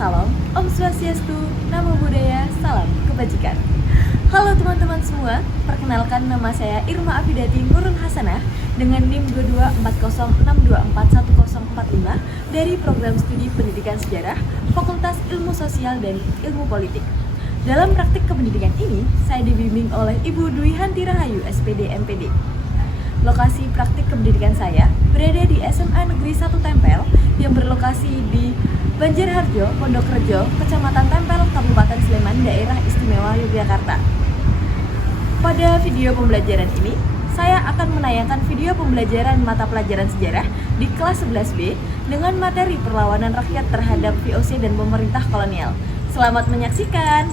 Salam, Om Swastiastu, Namo Buddhaya, Salam Kebajikan. Halo teman-teman semua, perkenalkan nama saya Irma Afidati Nurul Hasanah dengan NIM 224062410045 dari Program Studi Pendidikan Sejarah, Fakultas Ilmu Sosial dan Ilmu Politik. Dalam praktik kependidikan ini, saya dibimbing oleh Ibu Dwi Hanti Rahayu, SPD MPD. Lokasi praktik kependidikan saya berada di SMA Negeri 1 Tempel yang berlokasi di Banjarharjo, Pondokrejo, Kecamatan Tempel, Kabupaten Sleman, Daerah Istimewa Yogyakarta. Pada video pembelajaran ini, saya akan menayangkan video pembelajaran mata pelajaran sejarah di kelas 11B dengan materi perlawanan rakyat terhadap VOC dan pemerintah kolonial. Selamat menyaksikan!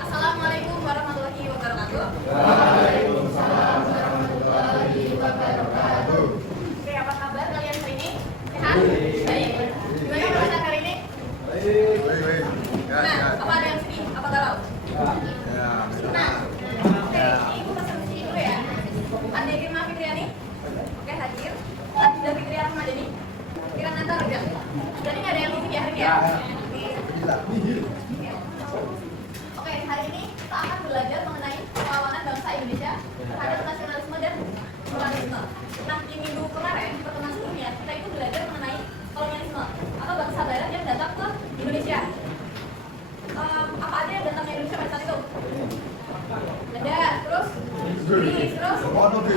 Assalamualaikum warahmatullahi wabarakatuh. Waalaikumsalam warahmatullahi wabarakatuh. Oke, apa kabar kalian hari ini? Sehat? Baik. Gimana puasa hari ini? Baik. Nah, apa ada yang sedih? Apa galau? Nah, oke, ini ibu pesan di sini dulu ya. Anda Irma Fitriani? Oke, hadir. Dan Fitri Ahmadani? Kirananta Rega? Jadi nggak ada yang di sini ya hari ini ya? Oke, hari ini kita akan belajar mengenai perlawanan bangsa Indonesia terhadap nasionalisme dan kolonialisme. Nah, di minggu kemarin, pertemuan sebelumnya, kita itu belajar mengenai kolonialisme atau bangsa barat yang datang ke Indonesia. Apa aja yang datang ke Indonesia pada saat itu? Belanda, terus Inggris, terus VOC.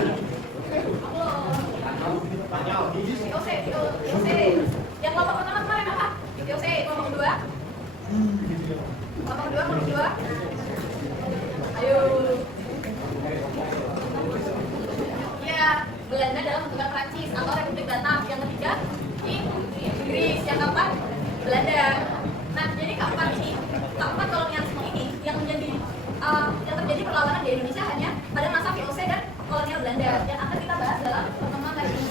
Yang kelompok pertama kemarin apa? VOC, kelompok kedua? Kelompok kedua? Ayo. Ya, Belanda dalam bentukan Prancis atau Republik Batak. Yang ketiga, Inggris. Yang keempat, Belanda. Nah, jadi keempat kolonialisme ini yang menjadi yang terjadi perlawanan di Indonesia hanya pada masa VOC dan kolonial Belanda yang akan kita bahas dalam pertemuan kali ini.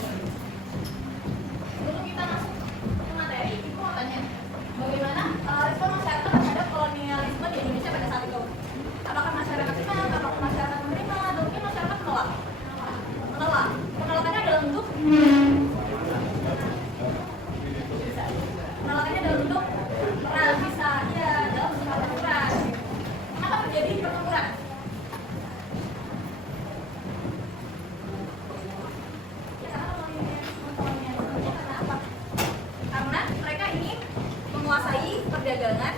Sebelum kita masuk ke materi, Ibu mau tanya, bagaimana respon masyarakat terhadap kolonialisme di Indonesia pada saat itu? Apakah masyarakat senang, apakah masyarakat menerima, atau mungkin masyarakat menolak? Penolakannya dalam bentuk perang, bisa ya dalam bentuk pertempuran. Kenapa terjadi pertempuran? Ya, karena apa? Karena mereka ingin menguasai perdagangan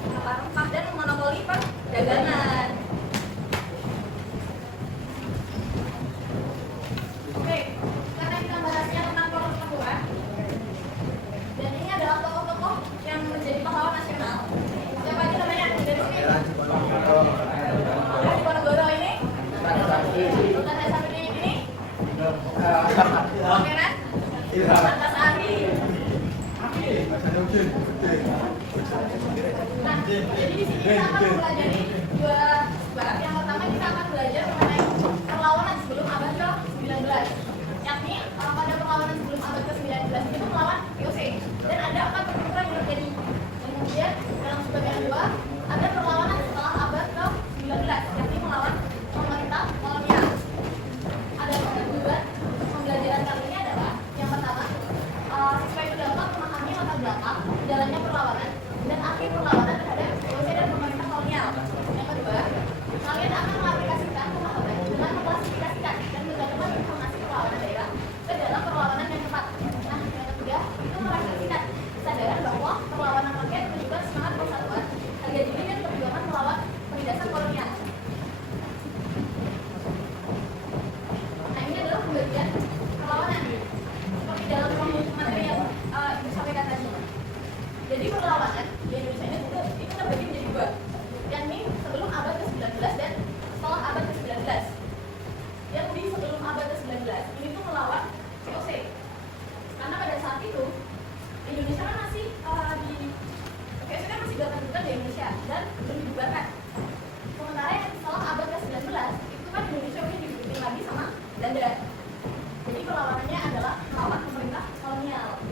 rempah-rempah dan memonopoli perdagangan. Oke, karena kita bahasnya tentang pertempuran, dan ini adalah tokoh-tokoh yang menjadi pahlawan nasional. Siapa aja namanya dari sini? Dari Ponorogo ini? Bukan saya sampai ini? Pangeran? Antasari. Nah, jadi di sini kita akan mempelajari dua bab. Yang pertama kita akan belajar mengenai perlawanan sebelum abad ke-19. Yakni pada perlawanan sebelum abad ke-19 itu melawan VOC. Dan ada 4 pertempuran yang terjadi. Dan kemudian dalam sebagian kedua ada perlawanan setelah abad ke-19, yakni melawan pemerintah kolonial. Ada tujuan pembelajaran kali ini adalah yang pertama, siswa itu dapat memahami latar belakang jalannya perlawanan dan akhir perlawanan terhadap VOC dan pemerintah kolonial. Yang kedua, kalian akan mengaplikasikan pemahaman dengan mengklasifikasikan dan menggabungkan informasi perlawanan daerah ke dalam perlawanan yang tepat. Nah, yang ketiga, itu merefleksikan kesadaran bahwa perlawanan rakyat menunjukkan semangat persatuan, harga diri dan perjuangan melawan penindasan kolonial. Nah, ini adalah pembagian perlawanan seperti dalam materi yang Ibu sampaikan tadi. Jadi perlawanan di Indonesia ini itu terbagi menjadi dua, yakni sebelum abad ke-19 dan setelah abad ke-19. Yang di sebelum abad ke-19 ini tuh melawan VOC. Karena pada saat itu Indonesia kan masih VOC kan masih gabung-gabung di Indonesia dan belum dibubarkan. Sementara yang setelah abad ke-19 itu kan Indonesia udah dibikin lagi sama Belanda. Jadi perlawanannya adalah melawan pemerintah kolonial.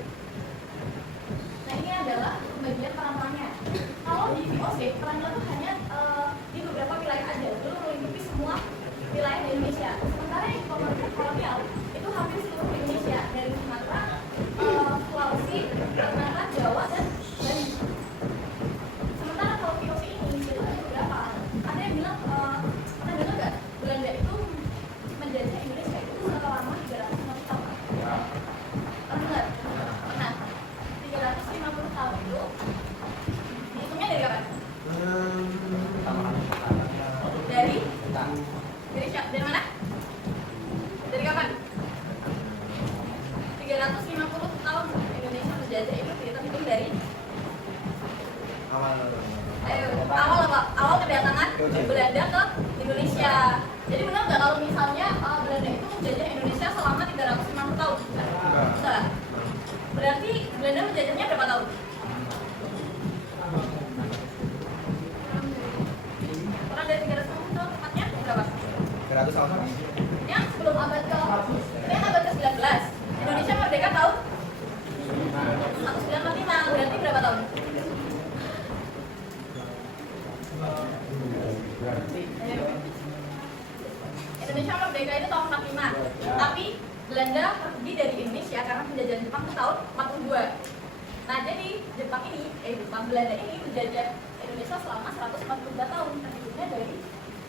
Nah, ini adalah pembagian peran-perannya. Kalau di VOC, perannya itu hanya di beberapa wilayah aja, belum melingkupi semua wilayah di Indonesia. Sementara yang di pemerintah kolonial itu hampir seluruh Indonesia dari Sumatera, Sulawesi, Ternate, Jawa, dan Bali. Sementara kalau VOC ini itu ada beberapa. Ada yang bilang pernah dengar nggak Belanda itu menjajah Indonesia itu selama 350 tahun. Pernah dengar? Nah, 350 tahun itu hitungnya dari kapan? Dari mana? Dari kapan? 350 tahun Indonesia menjajah itu kita hitung dari awal kedatangan Belanda ke Indonesia. Jadi benar nggak kalau misalnya Belanda itu menjajah Indonesia selama 350 tahun? Betul. Berarti Belanda menjajahnya berapa tahun? Kurang dari 350 tahun, tepatnya berapa? 300 tahun. Yang sebelum abad ke-19. Indonesia merdeka tahun 1945. Berarti berapa tahun? Indonesia merdeka itu tahun 45. Tapi Belanda pergi dari Indonesia karena penjajahan Jepang itu tahun 42. Nah, jadi Belanda ini menjajah Indonesia selama 142 tahun. Terhitungnya dari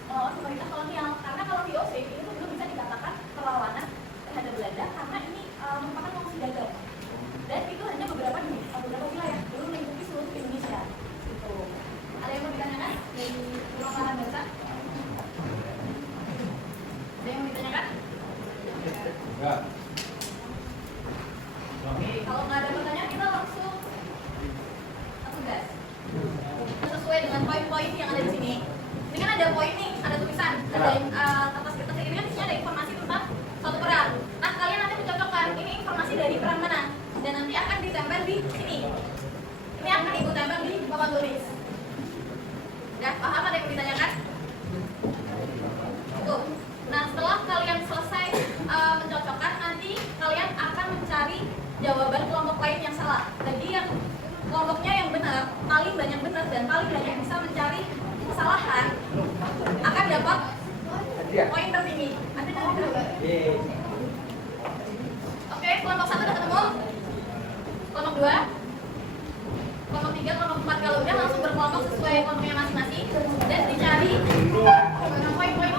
pemerintah kolonial. Karena kalau VOC ini tuh belum bisa dikatakan perlawanan terhadap Belanda karena ini merupakan fungsi dagang. Dan itu hanya beberapa wilayah, belum mengikuti seluruh Indonesia. Gitu. Ada yang mau ditanyakan dari Ruang Bangsa? Ada yang mau ditanyakan? Enggak. Kalau nggak ada pertanyaan kita langsung gas. Sesuai dengan poin-poin yang ada di sini. Ini kan ada poin nih, ada tulisan, ada yang atas kertas ini kan isinya ada informasi tentang suatu perang. Nah, kalian nanti mencocokkan ini informasi dari perang mana, dan nanti akan ditempel di sini. Ini akan ibu tempel di papan tulis. Udah paham? Ada yang mau ditanyakan? Tuh. Nah, setelah kalian selesai mencocokkan, nanti kalian akan mencari jawaban kelompok lain yang salah. Jadi yang kelompoknya yang benar, paling banyak benar dan paling banyak bisa mencari kesalahan akan dapat poin tertinggi. Ada yang berapa? Oke, kelompok 1 udah ketemu. Kelompok 2, kelompok 3, kelompok 4. Kalau udah langsung berkelompok sesuai kelompoknya masing-masing dan dicari poin-poin.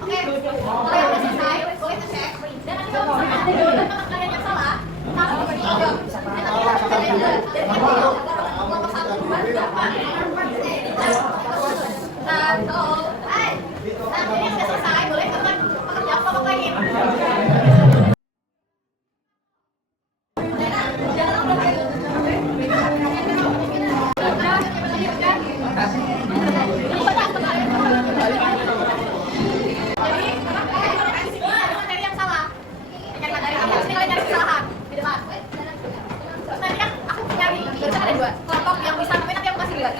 Oke, kalau yang udah selesai, boleh ngecek. Dan nanti kalau misalnya ada jawaban tempat kalian yang salah, langsung dijawab. Dan nanti kita kalian dari kelompok 1, 2, 3, 4. Nah, ini yang udah selesai, boleh teman pekerja kelompok lain. Kelompok yang bisa nemuin nanti aku kasih lihat.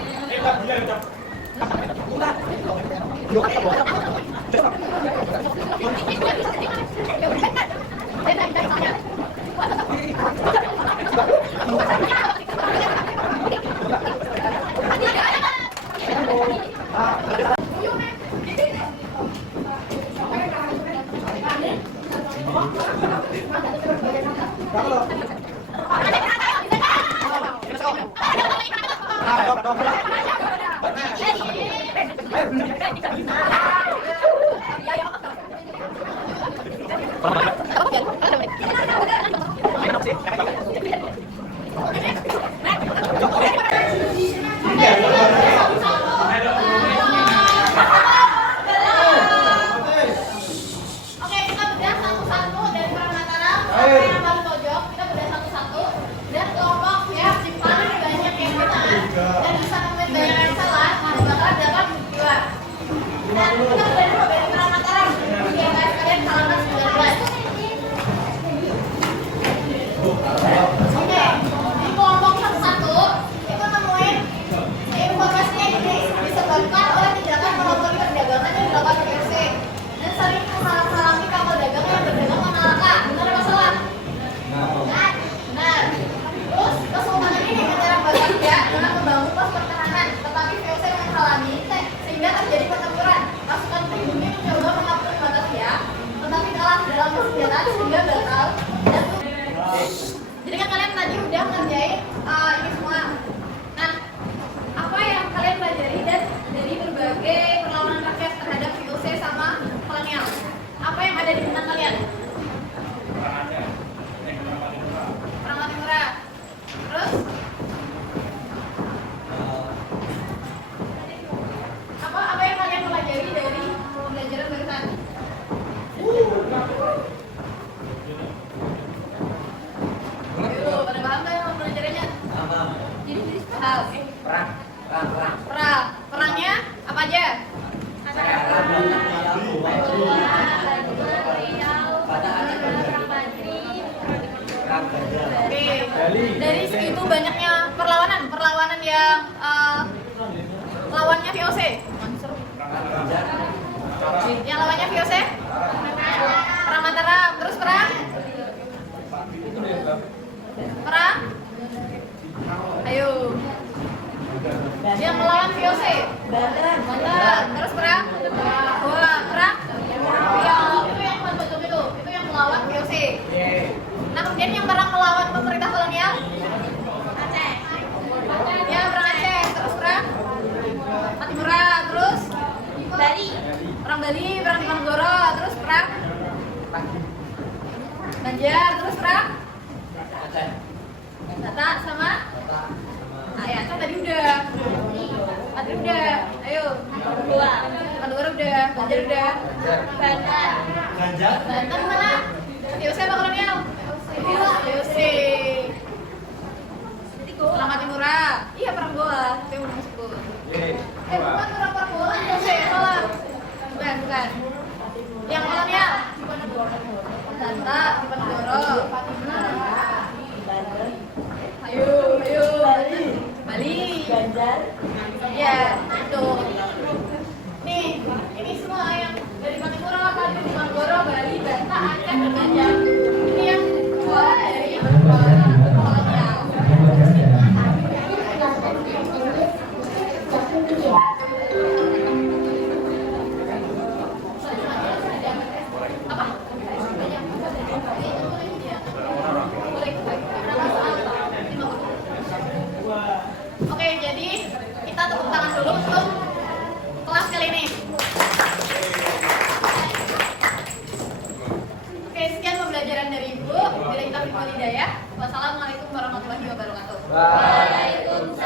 kita mulai dulu dari Perang Mataram. Oke, guys, kalian halaman 19. Oke, di kelompok 1 itu nemuin informasinya ini disebabkan oleh tindakan monopoli perdagangan yang dilakukan POC dan sering menghalang-halangi kapal dagang yang berdagang Malaka. Benar apa salah? Benar. Terus kesultanan ini dengan cara Batavia dengan membangun pos pertahanan, tetapi VOC menghalangi sehingga terjadi pertempuran. Pasukan pribumi mencoba mengepung Batavia, tetapi kalah dalam persenjataan sehingga batal dan jadi kan kalian tadi udah ngerjain ini semua. Nah, apa yang kalian pelajari dari berbagai perlawanan rakyat terhadap VOC sama kolonial? Apa yang ada di benak kalian? Perang Mati Murah. Terus? Apa yang kalian pelajari dari pembelajaran barusan? Ayo, pada paham nggak yang pelajarannya? Jadi paham. Perangnya apa aja? Oke. Dari segitu banyaknya perlawanan yang lawannya VOC. Yang lawannya VOC? Perang Mataram. Terus perang? Ayo. Yang melawan VOC? Banten. Terus perang? Perang? Itu yang betul itu yang melawan VOC. Nah, kemudian yang perang melawan pemerintah kolonial? Aceh. Ya, perang Aceh. Terus perang? Mati Murah. Terus? Bali. Perang Bali, perang Diponegoro. Terus perang? Banjar. Terus perang? Batak sama? Ya, kan tadi udah. Tadi udah. Ayo. Diponegoro udah. Banjar udah. Banten mana? VOC apa kolonial? VOC. Perang Mati Murah. Iya, perang Goa. Itu yang udah disebut. Bukan perang Goa. VOC, salah. Bukan. Yang kolonial? Batak, Diponegoro. Ayo. Bali. Banjar. Ya, itu. Nih, ini semua yang dari Mati Murah, Diponegoro, Bali, Batak, Aceh, dan Banjar. Ini yang keluar dari kolonial. Apa? Oke, jadi kita tepuk tangan dulu untuk kelas kali ini. Oke, sekian pembelajaran dari Ibu. Bila kita berhidayah. Wassalamualaikum warahmatullahi wabarakatuh. Waalaikumsalam.